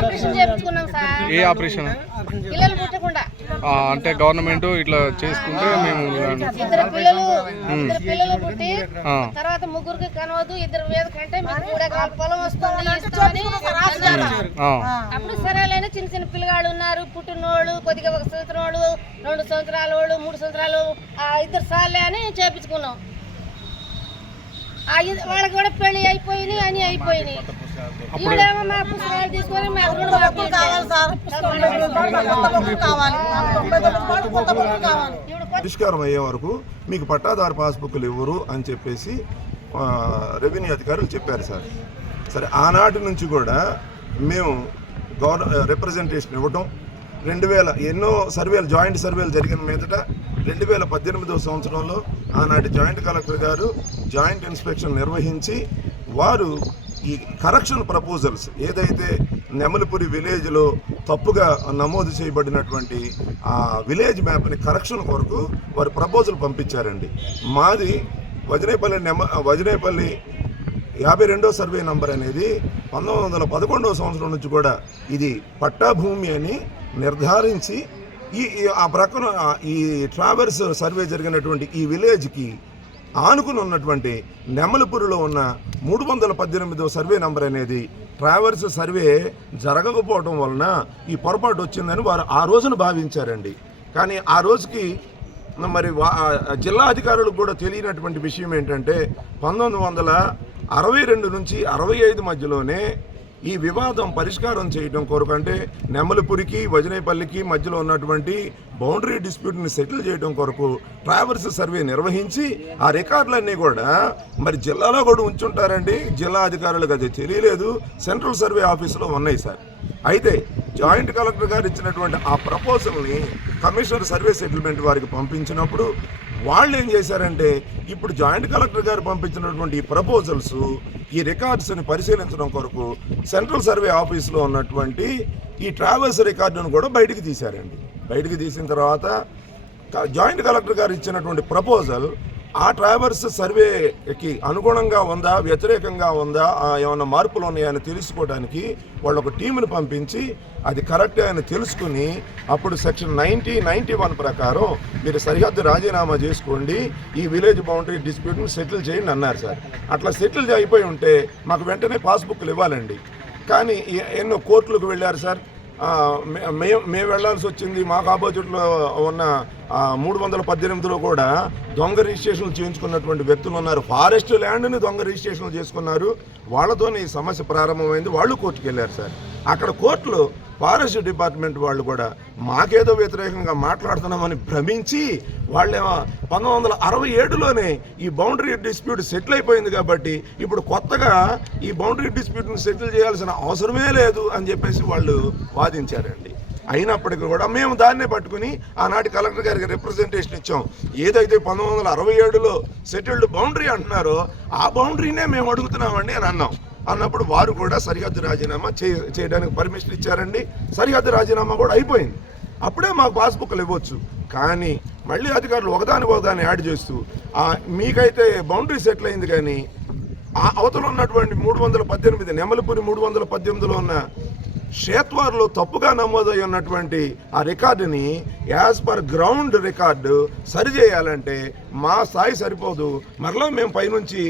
Operation చేయించుకున్నాం sir. ఏ operation? పిల్లలు పుట్టకుండా. అంటే గవర్నమెంట్ ఇట్లా చేసుకుంటే మేము ఇద్దరు పిల్లలు పుట్టి తర్వాత ముగ్గురికి కనవద్దు, ఇద్దరు మీద కంటే మీకు కూడా పొలం వస్తుంది అప్పుడు సరేలైనా చిన్న చిన్న పిల్లగాళ్ళు ఉన్నారు, పుట్టినోళ్ళు కొద్దిగా 1 సంవత్సరం వాళ్ళు, 2 సంవత్సరాల వాళ్ళు, 3 సంవత్సరాలు, ఇద్దరు సార్లే అని చేపించుకున్నాం. వాళ్ళకి కూడా పెళ్లి అయిపోయినాయి అని అయిపోయినాయి. ఇప్పుడేమో మా పుస్తకాలు తీసుకొని పరిష్కారం అయ్యే వరకు మీకు పట్టాదారు పాస్బుక్లు ఇవ్వరు అని చెప్పేసి రెవెన్యూ అధికారులు చెప్పారు సార్. సరే, ఆనాటి నుంచి కూడా మేము రిప్రజెంటేషన్ ఇవ్వటం 2000 ఎన్నో సర్వేలు, జాయింట్ సర్వేలు జరిగిన మీదట 2018వ సంవత్సరంలో ఆనాటి జాయింట్ కలెక్టర్ గారు జాయింట్ ఇన్స్పెక్షన్ నిర్వహించి వారు ఈ కరెక్షన్ ప్రపోజల్స్ ఏదైతే నెమలిపురి విలేజ్లో తప్పుగా నమోదు చేయబడినటువంటి ఆ విలేజ్ మ్యాప్ని కరెక్షన్ కొరకు వారు ప్రపోజల్ పంపించారండి. మాది వజనేపల్లి 52వ సర్వే నంబర్ అనేది 1911వ సంవత్సరం నుంచి కూడా ఇది పట్టా భూమి అని నిర్ధారించి ఆ ప్రక్కన ఈ ట్రావర్స్ సర్వే జరిగినటువంటి ఈ విలేజ్కి ఆనుకుని ఉన్నటువంటి నెమలిపురిలో ఉన్న 318వ సర్వే నంబర్ అనేది ట్రావర్స్ సర్వే జరగకపోవడం వలన ఈ పొరపాటు వచ్చిందని వారు ఆ రోజున భావించారండి. కానీ ఆ రోజుకి మరి జిల్లా అధికారులకు కూడా తెలియనటువంటి విషయం ఏంటంటే 1962 నుంచి 65 మధ్యలోనే ఈ వివాదం పరిష్కారం చేయడం కొరకు, అంటే నెమలిపురికి వజనేపల్లికి మధ్యలో ఉన్నటువంటి బౌండరీ డిస్ప్యూట్ని సెటిల్ చేయడం కొరకు ట్రావర్స్ సర్వే నిర్వహించి ఆ రికార్డులన్నీ కూడా మరి జిల్లాలో కూడా ఉంచుంటారండి. జిల్లా అధికారులకు అది తెలియలేదు, సెంట్రల్ సర్వే ఆఫీసులో ఉన్నాయి సార్. అయితే జాయింట్ కలెక్టర్ గారు ఇచ్చినటువంటి ఆ ప్రపోజల్ని కమిషనర్ సర్వే సెటిల్మెంట్ వారికి పంపించినప్పుడు వాళ్ళు ఏం చేశారంటే ఇప్పుడు జాయింట్ కలెక్టర్ గారు పంపించినటువంటి ఈ ప్రపోజల్స్ ఈ రికార్డ్స్ని పరిశీలించడం కొరకు సెంట్రల్ సర్వే ఆఫీస్లో ఉన్నటువంటి ఈ ట్రావెల్స్ రికార్డును కూడా బయటికి తీశారండి. బయటికి తీసిన తర్వాత జాయింట్ కలెక్టర్ గారు ఇచ్చినటువంటి ప్రపోజల్ ఆ ట్రావెల్స్ సర్వేకి అనుగుణంగా ఉందా, వ్యతిరేకంగా ఉందా, ఏమైనా మార్పులు ఉన్నాయని తెలుసుకోవడానికి వాళ్ళు ఒక టీంని పంపించి అది కరెక్టే అని తెలుసుకుని అప్పుడు సెక్షన్ 9091 ప్రకారం మీరు సరిహద్దు రాజీనామా చేసుకోండి, ఈ విలేజ్ బౌండరీ డిస్ప్యూట్ని సెటిల్ చేయండి అన్నారు సార్. అట్లా సెటిల్ అయిపోయి ఉంటే మాకు వెంటనే పాస్బుక్లు ఇవ్వాలండి. కానీ ఎన్నో కోర్టులకు వెళ్ళారు సార్. మేము వెళ్లాల్సి వచ్చింది. మాకు ఆపోజిట్లో ఉన్న 318లో కూడా దొంగ రిజిస్ట్రేషన్లు చేయించుకున్నటువంటి వ్యక్తులు ఉన్నారు. ఫారెస్ట్ ల్యాండ్ని దొంగ రిజిస్ట్రేషన్లు చేసుకున్నారు. వాళ్ళతో ఈ సమస్య ప్రారంభమైంది. వాళ్ళు కోర్టుకు వెళ్ళారు సార్. అక్కడ కోర్టులో ఫారెస్ట్ డిపార్ట్మెంట్ వాళ్ళు కూడా మాకేదో వ్యతిరేకంగా మాట్లాడుతున్నామని భ్రమించి వాళ్ళేమో 1967లోనే ఈ బౌండరీ డిస్ప్యూట్ సెటిల్ అయిపోయింది కాబట్టి ఇప్పుడు కొత్తగా ఈ బౌండరీ డిస్ప్యూట్ని సెటిల్ చేయాల్సిన అవసరమే లేదు అని చెప్పేసి వాళ్ళు వాదించారండి. అయినప్పటికీ కూడా మేము దాన్నే పట్టుకుని ఆనాటి కలెక్టర్ గారికి రిప్రజెంటేషన్ ఇచ్చాం. ఏదైతే 1967లో సెటిల్డ్ బౌండరీ అంటున్నారో ఆ బౌండరీనే మేము అడుగుతున్నామండి అని అన్నప్పుడు వారు కూడా సరిహద్దు రాజీనామా చేయడానికి పర్మిషన్ ఇచ్చారండి. సరిహద్దు రాజీనామా కూడా అయిపోయింది. అప్పుడే మాకు పాస్బుక్లు ఇవ్వచ్చు. కానీ మళ్ళీ అధికారులు ఒకదాని యాడ్ చేస్తూ మీకైతే బౌండరీ సెటిల్ అయింది, కానీ ఆ అవతల ఉన్నటువంటి 318 నెమలిపురి 318లో ఉన్న షేత్వార్లో తప్పుగా నమోదై ఉన్నటువంటి ఆ రికార్డుని యాజ్ పర్ గ్రౌండ్ రికార్డు సరిచేయాలంటే మా స్థాయి సరిపోదు, మరలా మేము పైనుంచి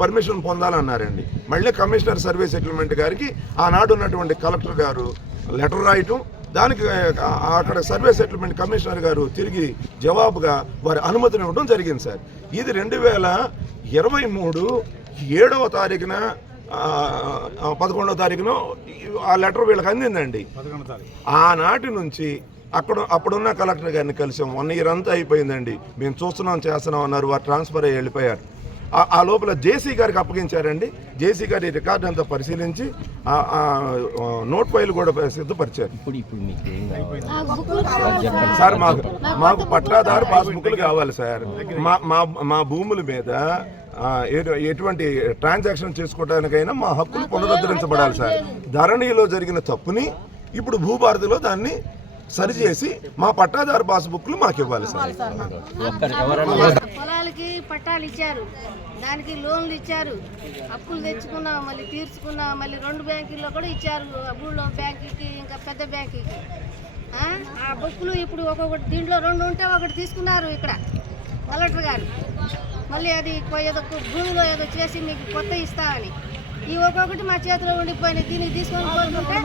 పర్మిషన్ పొందాలన్నారండి. మళ్ళీ కమిషనర్ సర్వే సెటిల్మెంట్ గారికి ఆనాడు ఉన్నటువంటి కలెక్టర్ గారు లెటర్ రాయటం, దానికి అక్కడ సర్వే సెటిల్మెంట్ కమిషనర్ గారు తిరిగి జవాబుగా వారి అనుమతిని ఇవ్వడం జరిగింది సార్. ఇది 2023 7వ తారీఖున 11వ తారీఖున ఆ లెటర్ వీళ్ళకి అందిందండి. ఆనాటి నుంచి అప్పుడున్న కలెక్టర్ గారిని కలిసాం. 1 year అంతా అయిపోయిందండి. మేము చేస్తున్నాం అన్నారు. వారు ట్రాన్స్ఫర్ అయ్యి వెళ్ళిపోయారు. ఆ లోపల జేసీ గారికి అప్పగించారండి. జేసీ గారి రికార్డు అంతా పరిశీలించి నోట్ ఫైల్ కూడా సిద్ధపరిచారు. సార్ మాకు పట్టాదారు పాస్బుక్లు కావాలి సార్. మా భూముల మీద ఎటువంటి ట్రాన్సాక్షన్ చేసుకోవడానికైనా మా హక్కులు పునరుద్ధరించబడాలి సార్. ధరణిలో జరిగిన తప్పుని ఇప్పుడు భూభారతిలో దాన్ని సరిచేసి మా పట్టాదారు పాస్బుక్లు మాకు ఇవ్వాలి సార్. పొలాలకి పట్టాలు ఇచ్చారు, దానికి లోన్లు ఇచ్చారు, అప్పులు తెచ్చుకున్నాం, మళ్ళీ తీర్చుకున్నాం, మళ్ళీ 2 బ్యాంకుల్లో కూడా ఇచ్చారు, ఊళ్ళో బ్యాంకుకి ఇంకా పెద్ద బ్యాంకుకి. ఆ బుక్కులు ఇప్పుడు ఒక్కొక్కటి దీంట్లో 2 ఉంటే ఒకటి తీసుకున్నారు ఇక్కడ కలెక్టర్ గారు. మళ్ళీ అది ఏదో భూమిలో ఏదో చేసి మీకు కొత్త ఇస్తామని ఈ ఒక్కొక్కటి మా చేతిలో ఉండిపోయినాయి. దీనికి తీసుకొని పోతుంటే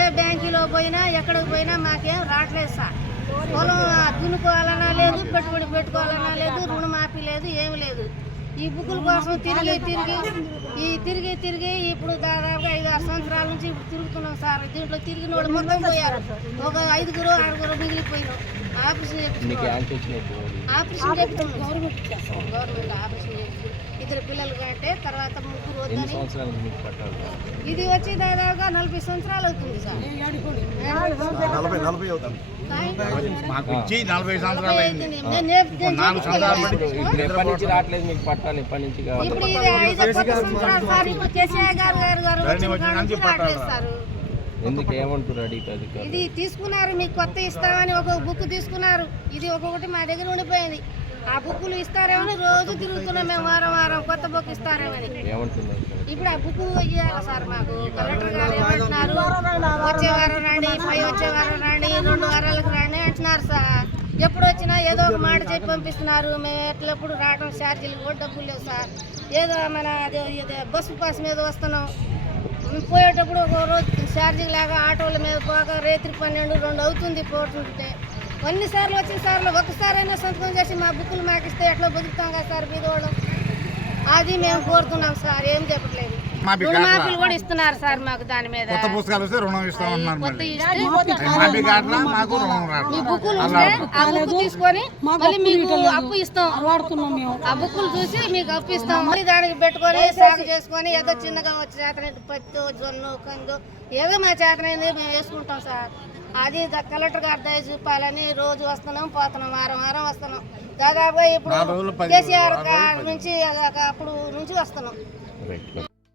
ఏ బ్యాంకులో పోయినా ఎక్కడికి పోయినా మాకేం రావట్లేదు సార్. పొలం దున్నుకోవాలన్నా లేదు, పెట్టుబడి పెట్టుకోవాలన్నా లేదు, రుణమాఫీ లేదు, ఏమి లేదు. ఈ బుక్కుల కోసం తిరిగి ఇప్పుడు దాదాపుగా 5-6 సంవత్సరాల నుంచి ఇప్పుడు తిరుగుతున్నాం సార్. దీంట్లో తిరిగిన వాళ్ళు మొత్తం పోయారు, ఒక 5-6 మిగిలిపోయినాం. ఆపరేషన్ చెప్తున్నాం, గవర్నమెంట్ ఆపరేషన్ చేసి 2 పిల్లలు కంటే తర్వాత 3 వద్దని. ఇది వచ్చి దాదాపుగా 40 సంవత్సరాలు అవుతుంది సార్. 40 అవుతుంది. ఇప్పుడు ఇది 5 సంవత్సరాలు సార్. ఇప్పుడు కేసీఆర్ గారు రావట్లేదు. ఇది తీసుకున్నారు, మీకు కొత్త ఇస్తామని ఒక బుక్ తీసుకున్నారు. ఇది ఒక్కొక్కటి మా దగ్గర ఉండిపోయింది. ఆ బుక్కులు ఇస్తారేమని రోజు తిరుగుతున్నాం మేము, వారం కొత్త బుక్ ఇస్తారేమని. ఇప్పుడు ఆ బుక్ ఇవ్వాలి సార్ మాకు. కలెక్టర్ గారు ఏమంటున్నారు, వచ్చే వారం రండి, వచ్చే వారం రండి, 2 వారాలకు రండి అంటున్నారు సార్. ఎప్పుడు వచ్చినా ఏదో ఒక మాట చెప్పి పంపిస్తున్నారు. మేము ఎట్లప్పుడు రావడం ఛార్జీలు కూడా డబ్బులు లేవు సార్. ఏదో మన బస్సు పాస్ మీద వస్తున్నాం, పోయేటప్పుడు ఒక రోజు ఛార్జీ లాగా ఆటోల మీద పోక రేత్రి 12-2 అవుతుంది పోతుంటే. అన్నిసార్లు వచ్చిన సార్లు ఒక్కసారైనా సంతకం చేసి మా బుక్కులు మాకు ఇస్తే ఎట్లా బతుకుతాం కదా సార్ బీదోళ్ళు. అది మేము కోరుతున్నాం సార్, ఏం చెప్పట్లేదు. రుణమాఫీలు కూడా ఇస్తున్నారు సార్ మాకు. దాని మీద కొత్త పుస్తకాలు వస్తే రుణం ఇస్తామన్నారు. కొత్త ఇస్తే మీ బుక్కులు ఉంటే ఆ బుక్ తీసుకొని మళ్ళీ మీకు అప్పు ఇస్తాం. ఆ బుక్కులు చూసి మీకు అప్పు ఇస్తాం. మళ్ళీ దానికి పెట్టుకొని సాగు చేసుకొని ఏదో చిన్నగా వచ్చి చేతనైతే పత్తి జొన్ను కందు ఏదో మా చేతనైంది మేము వేసుకుంటాం సార్. అది కలెక్టర్ గారు దయ చూపాలని రోజు వస్తున్నాం, పోతున్నాం, వారం వస్తున్నాం. దాదాపుగా ఇప్పుడు కేసీఆర్ నుంచి అప్పుడు నుంచి వస్తున్నాం.